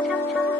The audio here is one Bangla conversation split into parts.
তোমার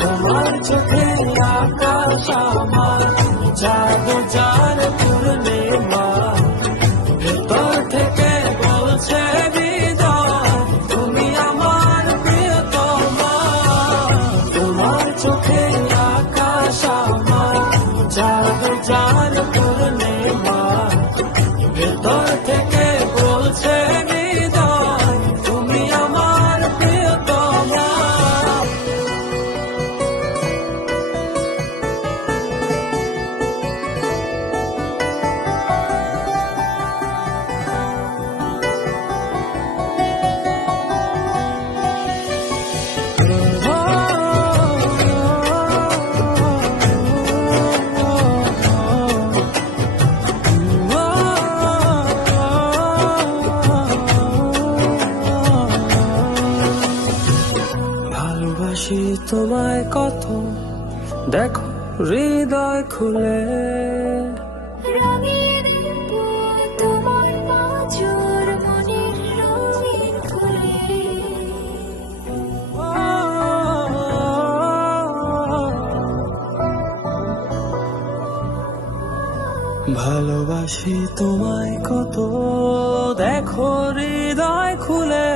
তোমার চোখে আকাশ আমার চাঁদ যার পূর্ণিমা ভেতর থেকে বলছে তুমি আমার প্রিয়তমা। তোমার চোখে আকাশ আমার চাঁদ যার ভালোবাসি তোমায় কত দেখো হৃদয় খুলে। ভালোবাসি তোমায় কত দেখো হৃদয় খুলে।